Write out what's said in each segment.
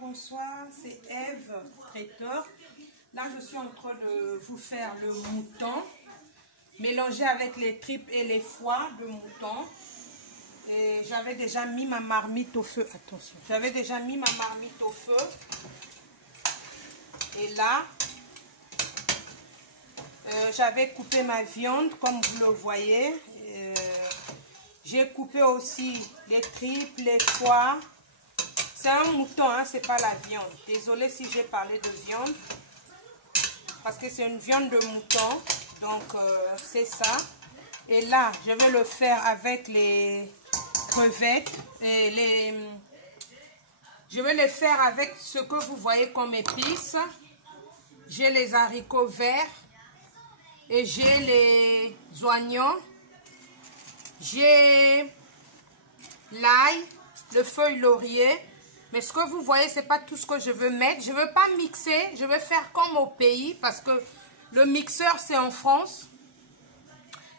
bonsoir, c'est Eve, traiteur. Là, je suis en train de vous faire le mouton, mélangé avec les tripes et les foies de mouton. Et j'avais déjà mis ma marmite au feu, attention, j'avais déjà mis ma marmite au feu. Et là, j'avais coupé ma viande, comme vous le voyez. J'ai coupé aussi les tripes, les foies. C'est un mouton, hein, c'est pas la viande. Désolée si j'ai parlé de viande. Parce que c'est une viande de mouton. Donc, c'est ça. Et là, je vais le faire avec les crevettes. Et je vais le faire avec ce que vous voyez comme épices. J'ai les haricots verts. Et j'ai les oignons. J'ai l'ail, le feuille laurier. Mais ce que vous voyez, c'est pas tout ce que je veux mettre. Je veux pas mixer. Je veux faire comme au pays. Parce que le mixeur, c'est en France.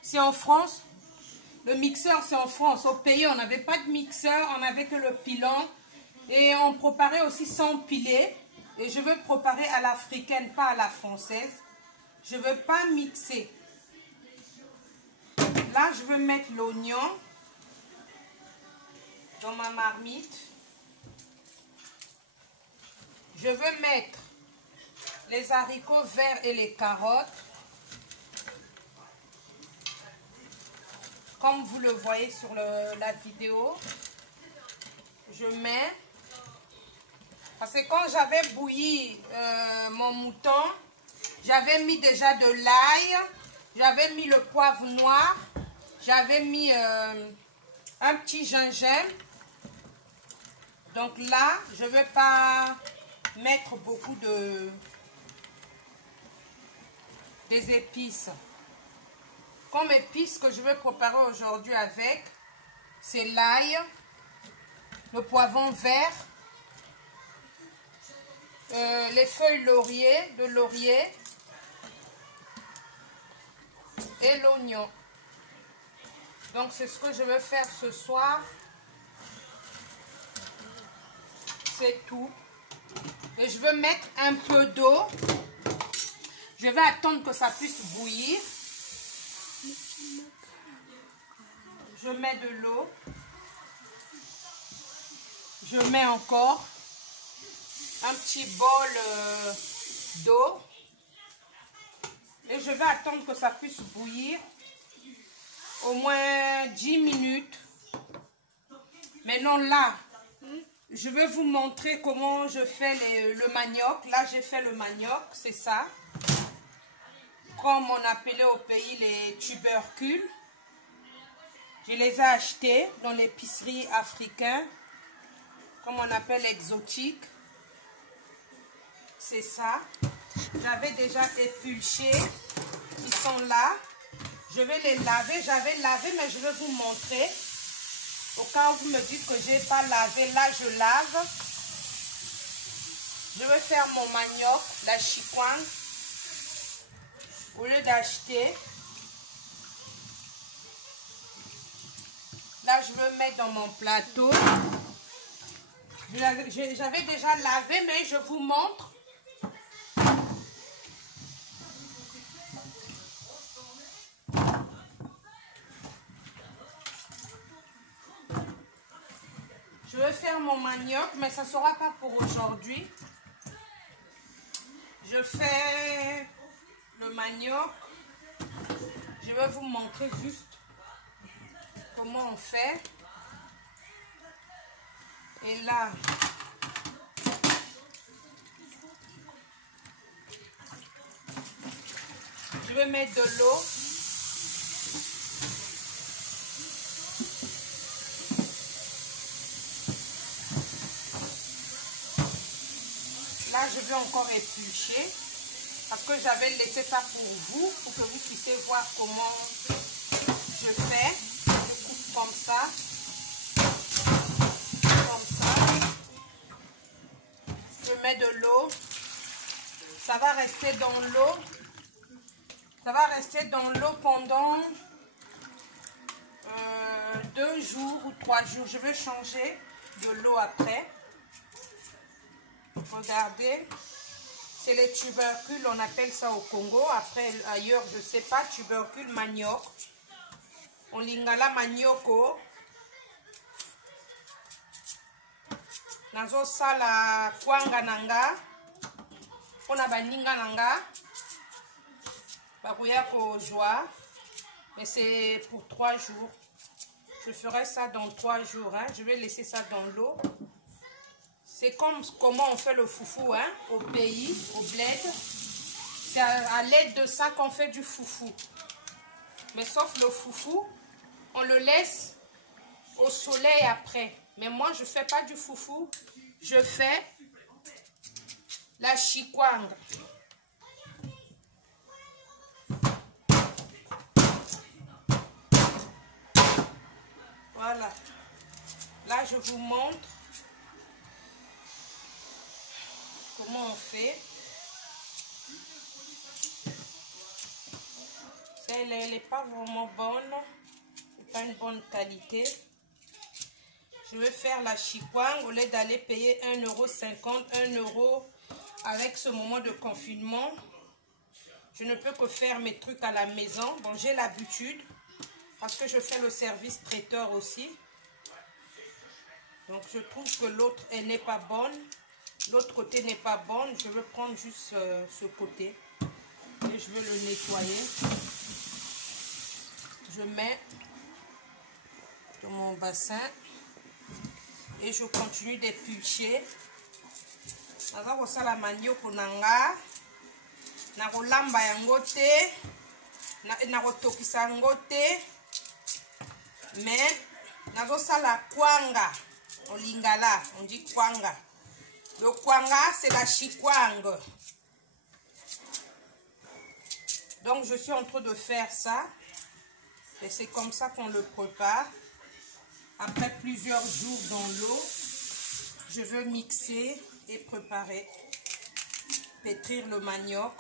C'est en France. Le mixeur, c'est en France. Au pays, on n'avait pas de mixeur. On n'avait que le pilon. Et on préparait aussi sans piler. Et je veux préparer à l'africaine, pas à la française. Je veux pas mixer. Là, je veux mettre l'oignon dans ma marmite. Je veux mettre les haricots verts et les carottes. Comme vous le voyez sur la vidéo. Je mets. Parce que quand j'avais bouilli mon mouton, j'avais mis déjà de l'ail. J'avais mis le poivre noir. J'avais mis un petit gingembre. Donc là, je ne vais pas mettre beaucoup des épices. Comme épices que je vais préparer aujourd'hui avec, c'est l'ail, le poivron vert, les feuilles de laurier et l'oignon. Donc c'est ce que je vais faire ce soir. C'est tout. Et je veux mettre un peu d'eau. Je vais attendre que ça puisse bouillir. Je mets de l'eau. Je mets encore un petit bol d'eau. Et je vais attendre que ça puisse bouillir. Au moins 10 minutes. Maintenant là, je vais vous montrer comment je fais le manioc. Là, j'ai fait le manioc, c'est ça. Comme on appelait au pays les tubercules. Je les ai achetés dans l'épicerie africaine. Comme on appelle exotique. C'est ça. J'avais déjà épluché. Ils sont là. Je vais les laver. J'avais lavé, mais je vais vous montrer. Au cas où vous me dites que je n'ai pas lavé, là je lave. Je vais faire mon manioc, la chikwang. Au lieu d'acheter. Là je vais mettre dans mon plateau. J'avais déjà lavé, mais je vous montre. Je vais faire mon manioc, mais ça ne sera pas pour aujourd'hui. Je fais le manioc. Je vais vous montrer juste comment on fait. Et là, je vais mettre de l'eau. Là, je vais encore éplucher parce que j'avais laissé ça pour vous, pour que vous puissiez voir comment je fais. Je coupe comme ça. Comme ça. Je mets de l'eau. Ça va rester dans l'eau. Ça va rester dans l'eau pendant 2 jours ou 3 jours. Je vais changer de l'eau après. Regardez. C'est les tubercules, on appelle ça au Congo. Après, ailleurs, je ne sais pas, tubercule manioc. On lingala manioko. Nazo sala kwanga nanga. On a baninga nanga. Bakuya ko joie. Mais c'est pour 3 jours. Je ferai ça dans 3 jours. Hein. Je vais laisser ça dans l'eau. C'est comme comment on fait le foufou hein, au pays, au bled. C'est à l'aide de ça qu'on fait du foufou. Mais sauf le foufou, on le laisse au soleil après. Mais moi, je ne fais pas du foufou. Je fais la chikwang. Voilà. Là, je vous montre comment on fait. Elle n'est pas vraiment bonne. C'est pas une bonne qualité. Je vais faire la chikwang au lieu d'aller payer 1,50 €, 1 € avec ce moment de confinement. Je ne peux que faire mes trucs à la maison. Bon, j'ai l'habitude parce que je fais le service traiteur aussi. Donc, je trouve que l'autre, elle n'est pas bonne. L'autre côté n'est pas bonne. Je veux prendre juste ce côté. Et je veux le nettoyer. Je mets dans mon bassin. Et je continue d'éplucher. Naza ça la manioko nanga. Nakolamba yango te. Nakotokisa yango te. Mais nazo sala kwanga. On lingala, on dit kwanga. Le kwanga, c'est la chikwang. Donc, je suis en train de faire ça. Et c'est comme ça qu'on le prépare. Après plusieurs jours dans l'eau, je veux mixer et préparer. Pétrir le manioc.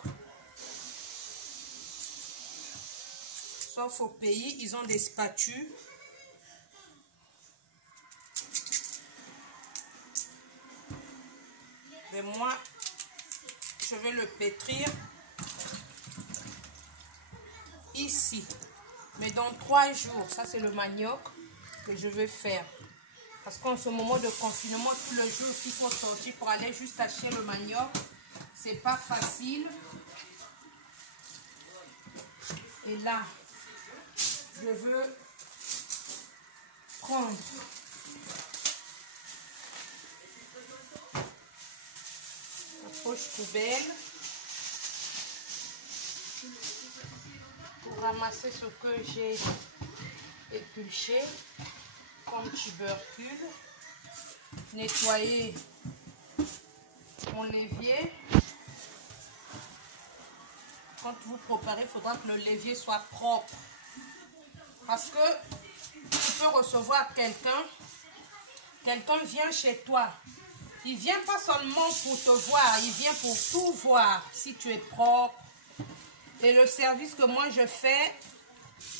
Sauf au pays, ils ont des spatules. Et moi, je vais le pétrir ici. Mais dans 3 jours, ça c'est le manioc que je vais faire. Parce qu'en ce moment de confinement, tous les jours qu'il faut sortir pour aller juste acheter le manioc, c'est pas facile. Et là, je veux prendre poche poubelle pour ramasser ce que j'ai épluché comme tubercule, nettoyer mon l'évier. Quand vous préparez, il faudra que le l'évier soit propre parce que tu peux recevoir quelqu'un vient chez toi. Il vient pas seulement pour te voir, il vient pour tout voir, si tu es propre. Et le service que moi je fais,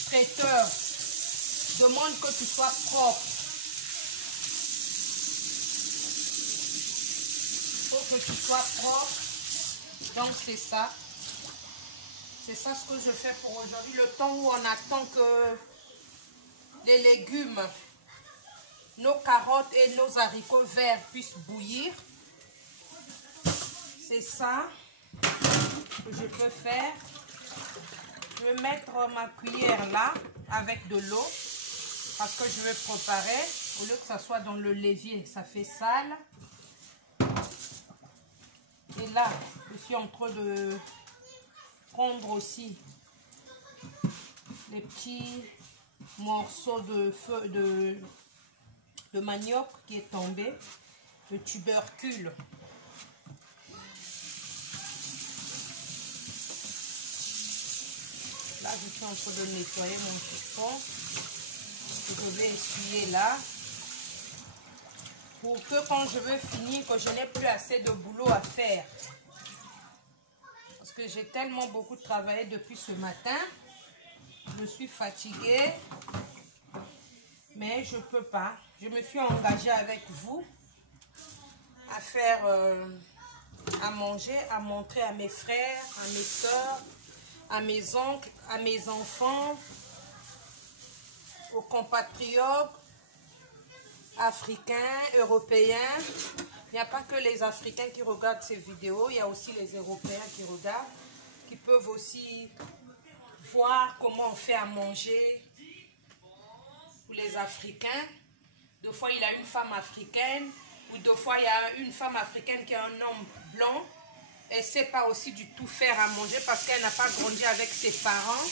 traiteur, demande que tu sois propre. Il faut que tu sois propre. Donc c'est ça. C'est ça ce que je fais pour aujourd'hui. Le temps où on attend que les légumes, nos carottes et nos haricots verts puissent bouillir. C'est ça que je peux faire. Je vais mettre ma cuillère là avec de l'eau parce que je vais préparer. Au lieu que ça soit dans le l'évier, ça fait sale. Et là, je suis en train de prendre aussi les petits morceaux de manioc qui est tombé, le tubercule. Là, je suis en train de nettoyer mon chiffon. Je vais essuyer là. Pour que quand je veux finir, que je n'ai plus assez de boulot à faire. Parce que j'ai tellement beaucoup travaillé depuis ce matin. Je suis fatiguée. Mais je ne peux pas. Je me suis engagée avec vous à faire à manger, à montrer à mes frères, à mes soeurs, à mes oncles, à mes enfants, aux compatriotes africains, européens. Il n'y a pas que les Africains qui regardent ces vidéos, il y a aussi les Européens qui regardent, qui peuvent aussi voir comment on fait à manger pour les Africains. Deux fois, il y a une femme africaine, ou deux fois, il y a une femme africaine qui est un homme blanc. Elle ne sait pas aussi du tout faire à manger parce qu'elle n'a pas grandi avec ses parents.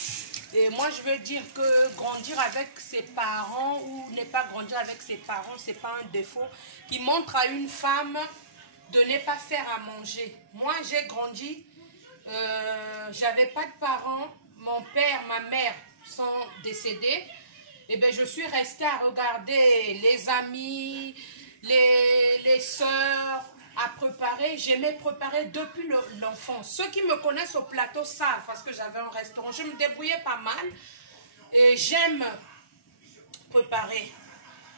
Et moi, je veux dire que grandir avec ses parents ou ne pas grandir avec ses parents, ce n'est pas un défaut qui montre à une femme de ne pas faire à manger. Moi, j'ai grandi, j'avais pas de parents. Mon père, ma mère sont décédés. Et bien, je suis restée à regarder les amis, les sœurs, à préparer. J'aimais préparer depuis l'enfance. Ceux qui me connaissent au plateau savent, parce que j'avais un restaurant. Je me débrouillais pas mal. Et j'aime préparer.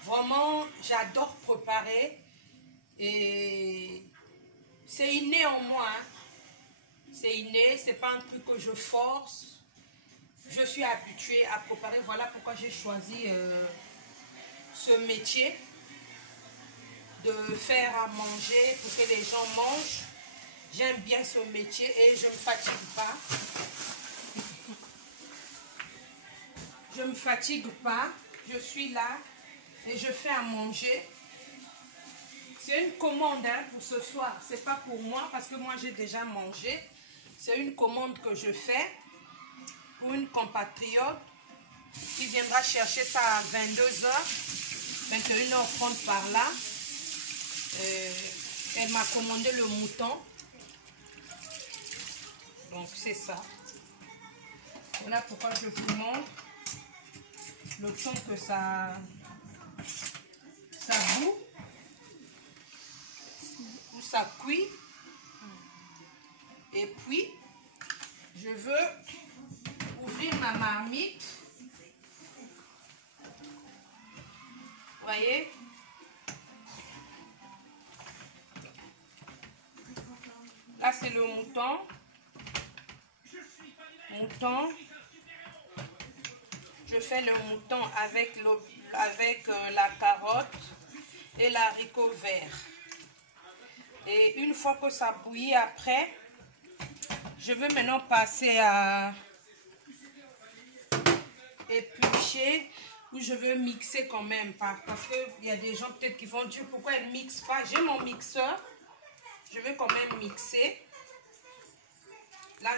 Vraiment, j'adore préparer. Et c'est inné en moi. Hein. C'est inné, c'est pas un truc que je force. Je suis habituée à préparer. Voilà pourquoi j'ai choisi ce métier. De faire à manger pour que les gens mangent. J'aime bien ce métier et je ne me fatigue pas. Je ne me fatigue pas. Je suis là et je fais à manger. C'est une commande hein, pour ce soir. Ce n'est pas pour moi parce que moi j'ai déjà mangé. C'est une commande que je fais pour une compatriote qui viendra chercher ça à 22h, 21h30 par là. Elle m'a commandé le mouton. Donc c'est ça. Voilà pourquoi je vous montre le temps que ça bout ou ça cuit. Et puis je veux ouvrir ma marmite. Vous voyez? Là, c'est le mouton. Je fais le mouton avec la carotte et l'haricot vert. Et une fois que ça bouillit après, je veux maintenant passer à éplucher ou je veux mixer quand même. Parce qu'il y a des gens peut-être qui vont dire pourquoi elle ne mixe pas. J'ai mon mixeur. Je vais quand même mixer. Là,